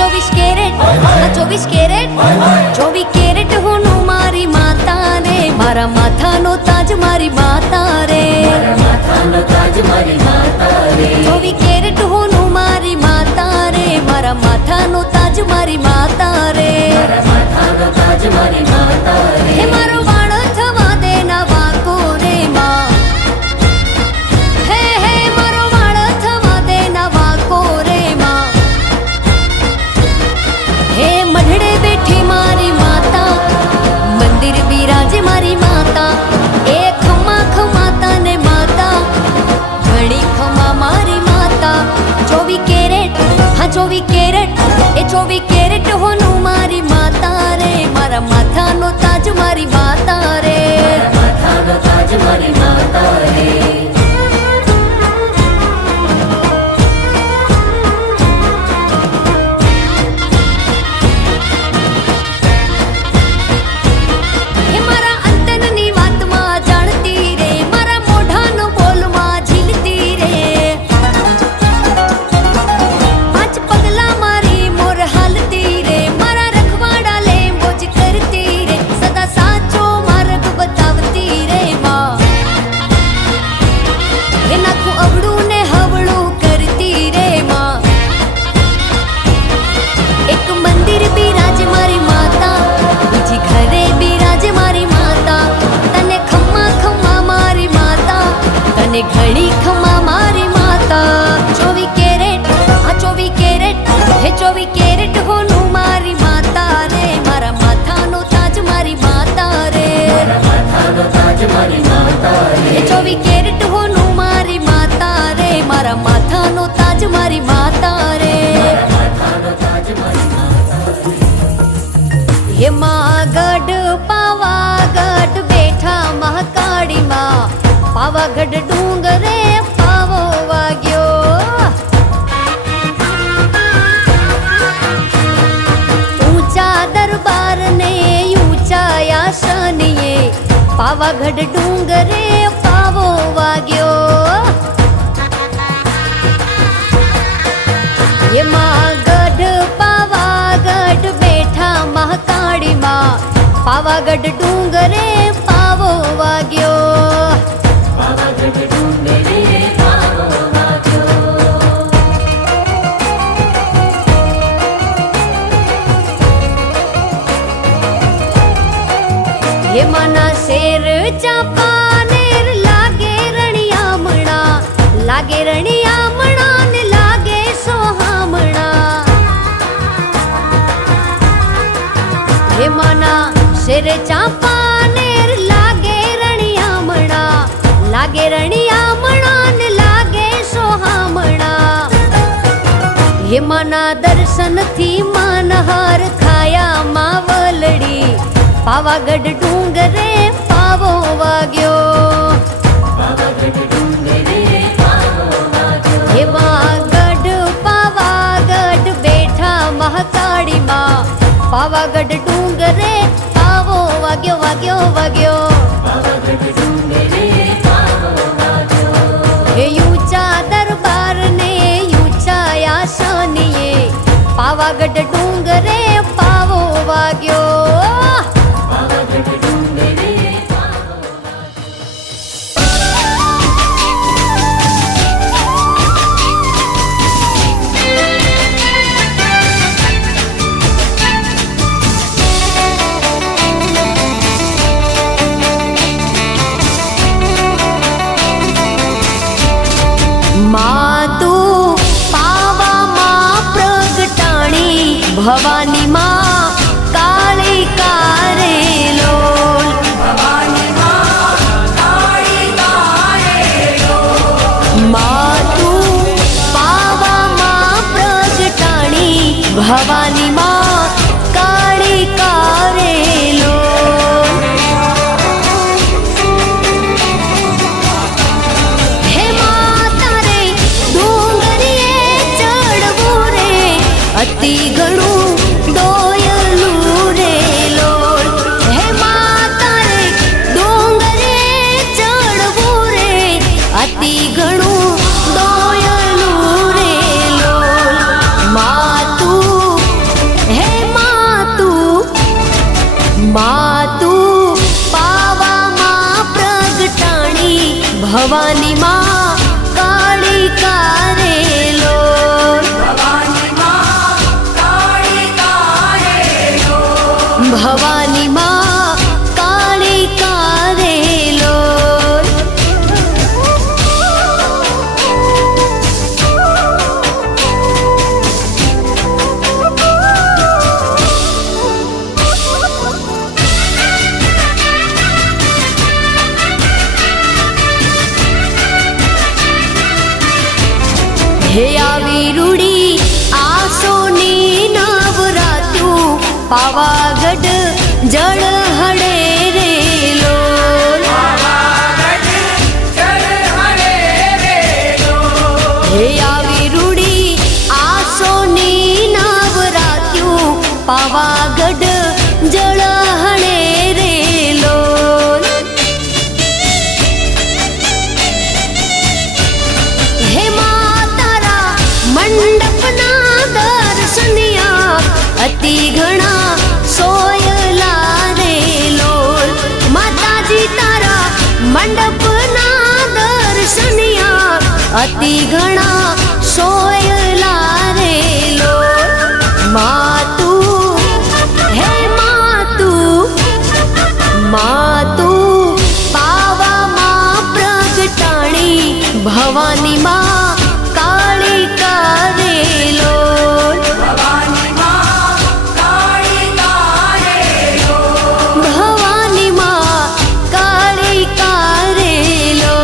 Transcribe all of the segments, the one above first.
24 caret 24 caret 24 caret હોનું મારી માતા રે મારા માથાનો તાજ મારી માતા રે માથાનો તાજ મારી માતા રે 24 કેરેટ હોનું મારી માતા રે મારા માથાનો તાજ મારી માતા રે માથાનો તાજ મારી માતા રે હે મારો વાળ થવા દે ના વાકો રે માં હે હે મારો વાળ થવા દે ના વાકો રે માં હે મઢડે બેઠી મારી માતા મંદિર બિરાજે મારી માતા એ ખમા ખમાતા ને માતા ઘણી ખમા મારી માતા 24 કેરેટ હા 24 કેરેટ એ 24 કેરેટ હોનું મારી માતા રે મારા માથાનો તાજ મારી માતા રે માથાનો તાજ મારી માતા રે હે મારા અંતરની વાતમાં જાણતી રે મારા મોઢાનો બોલમાં ઝીલતી રે પાંચ પગલા મારી મોર હાલતી રે મારા રખવાડા લે મોજ કરતી રે સદા સાચો માર્ગ બતાવતી રે માં હે નાખું અવળું ને હવળું કરતી રે માં એક મંદિર બિરાજે મારી માતા બીજી ઘરે બિરાજે મારી માતા તને ખમ્મા ખમ્મા મારી માતા તને ઘણી ખમ્મા મારી માતા 24 કેરેટ આ 24 કેરેટ હે 24 કેરેટ હોનું મારી માતા રે મારા માથાનો તાજ મારી માતા રે માથાનો તાજ મારી માતા રે હે 24 કેરેટ હોનું મારી માતા રે મારા માથાનો તાજ મારી માતા રે માથાનો તાજ મારી હે માગઢ પાવાગઢ બેઠા મહાકાળીમાં પાવાગઢ ડુંગરે પાવો વાગ્યો ઊંચા દરબાર ને ઊંચા આસનીએ પાવાગઢ ડુંગરે પાવો વાગ્યો હે માગઢ પાવાગઢ બેઠા મહાકાળીમાં પાવાગઢ ડુંગરે પાવો વાગ્યો પાવાગઢ ડુંગરે પાવો વાગ્યો હે માના શેર ચાપાનેર લાગે રણિયામણા ને લાગે સોહામણા હે માના શેર ચાપાનેર લાગે રણિયામણા ને લાગે સોહામણા હે માના દર્શનથી માનહાર ખાયા માવલડી પાવાગઢ ડુંગરે પાવો વાગ્યો પાવાગઢ ડુંગરે પાવો વાગ્યો હે વાગઢ પાવાગઢ બેઠા મહાકાળીમાં પાવાગઢ ડુંગરે પાવો વાગ્યો વાગ્યો વાગ્યો પાવાગઢ ડુંગરે પાવો વાગ્યો હે ઊંચા દરબાર ને ઊંચા આસનીએ પાવાગઢ ડુંગરે પાવો વાગ્યો પાવાગઢ ડુંગરે પાવો માં તું પાવામાં પ્રગટાણી ભવાની માં કાળી કારેલો માં તું પાવામાં પ્રગટાણી ભવાની માં કાળી કારેલો હે માતા રે ડુંગરીએ ચડવું રે અતિ ઘણું દોયલું રે લોલ હે માતા રે ડુંગરે ચડવું રે અતિ ઘણું દોયલું રે લોલ માં તું ભવાની માં કાળી કારેલો હે આવી રૂડી આસોની નવરાત્યું પાવાગઢ જળ હળે રેલો હે આવી રૂડી આસોની નવરાત્યું પાવાગઢ જળ હળે રેલો હે માતારા મંડપના દર્શનિયા અતિ ઘણા સોયલા રે લોલ માતાજી તારા મંડપના દર્શનિયા અતિ ઘણા સોયલા રે લોલ માતુ હે માતુ પાવામાં પ્રગટાણી ભવાની માં કાળી કારેલો ભવાની માં કાળી કારેલો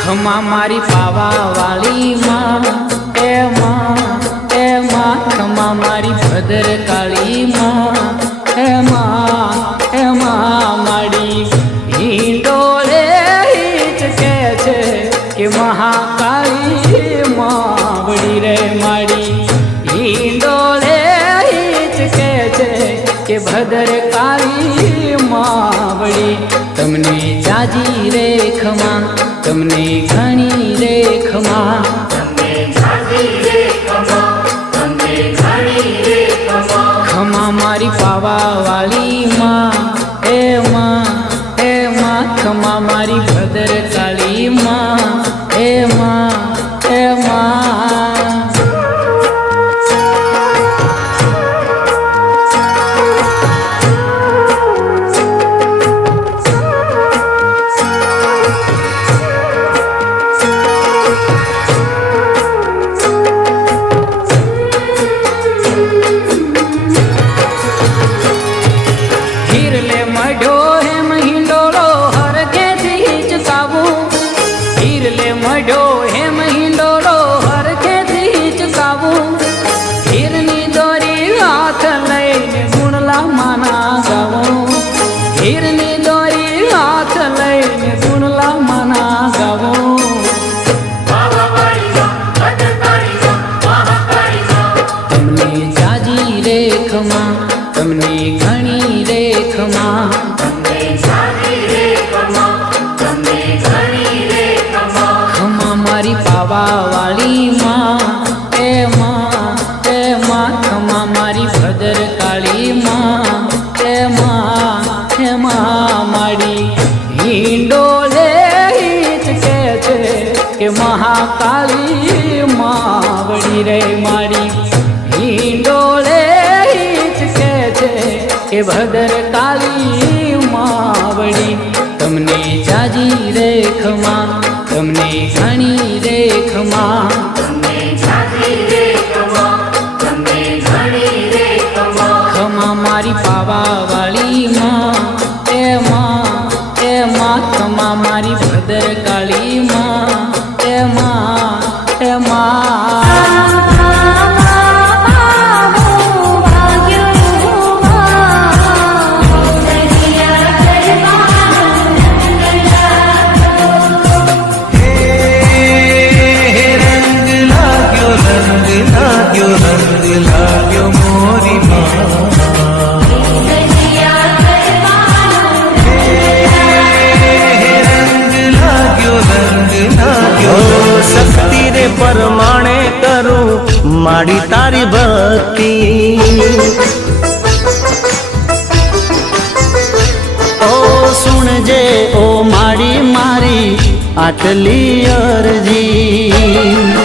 ખમા મારી પાવા વાળી માં ખમા મારી ભદ્ર કાળી માં માડી હિંડોળે હિચકે છે કે મહાકાળી માવડી રે માડી હિંડોળે હિચકે છે કે ભદ્ર કાળી માવડી તમને જાજી રે ખમા તમને ઘણી રે ખમા ખમા મારી પાવા વાળી માં ખમા મારી ભદ્ર કાળી માં હીરની દોરી હાથ લઈને ગુણલા મના ગાવો તમને જાજી રે ખમા તમને ઘણી રે ખમા ખમા મારી પાવા વાળી માં ખમા મારી ભદ્ર કાળી માં માડી હિંડોળે હિચકે છે કે મહાકાળી માવડી રે માડી હિંડોળે હિચકે છે કે ભદ્ર કાળી માવડી તમને જાજી રે ખમા તમને ઘણી રે ખમા ખમા મારી પાવા વાળી માં ખમા મારી ભદ્ર કાળી માં શક્તિ રે પર માડી તારી ભક્તિ ઓ સુણજે ઓ માડી મારી આટલી અરજી